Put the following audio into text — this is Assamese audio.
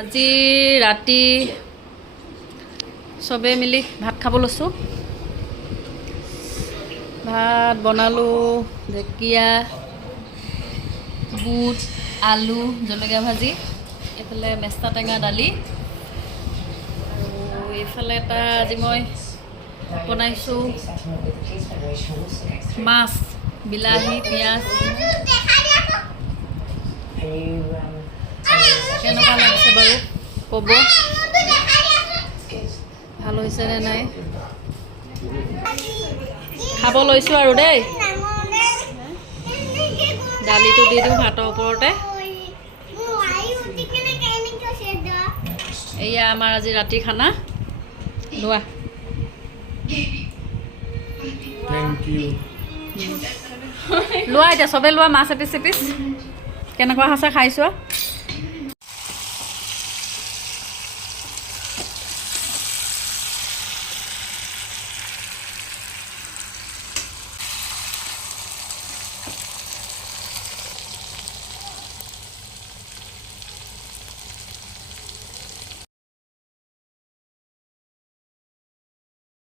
আজি ৰাতি চবে মিলি ভাত খাব লৈছোঁ। ভাত বনালোঁ, ঢেকীয়া, বুট, আলু, জলকীয়া ভাজি, এইফালে মেষ্টা টেঙা দালি, আৰু এইফালে এটা আজি মই বনাইছোঁ মাছ, বিলাহী, পিঁয়াজ। কেনেকুৱা লাগিছে বাৰু ক'ব, ভাল হৈছে নে নাই। খাব লৈছোঁ আৰু দেই। দালিটো দি দিওঁ ভাতৰ ওপৰতে। এয়া আমাৰ আজি ৰাতিৰ খানা। লোৱা। লোৱা এতিয়া চবে লোৱা, মাছ এপিচ এপিচ। কেনেকুৱা হৈছে খাই চোৱা।